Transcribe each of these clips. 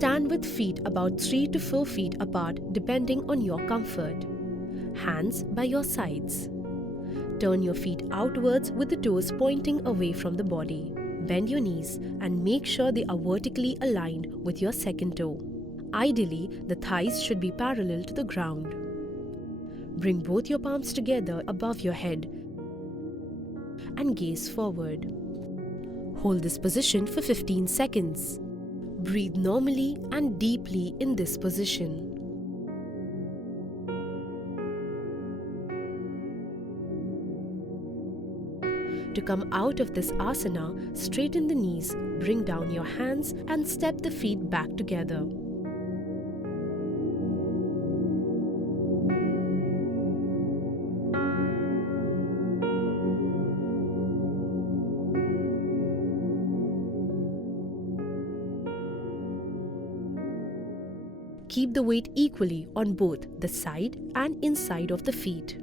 Stand with feet about 3 to 4 feet apart depending on your comfort. Hands by your sides. Turn your feet outwards with the toes pointing away from the body. Bend your knees and make sure they are vertically aligned with your second toe. Ideally, the thighs should be parallel to the ground. Bring both your palms together above your head and gaze forward. Hold this position for 15 seconds. Breathe normally and deeply in this position. To come out of this asana, straighten the knees, bring down your hands and step the feet back together. Keep the weight equally on both the side and inside of the feet.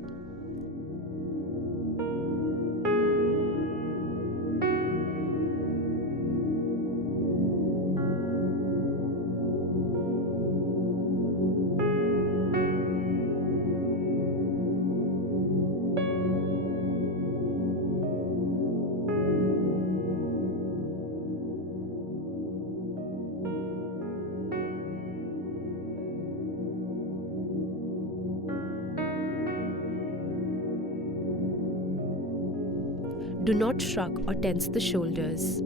Do not shrug or tense the shoulders.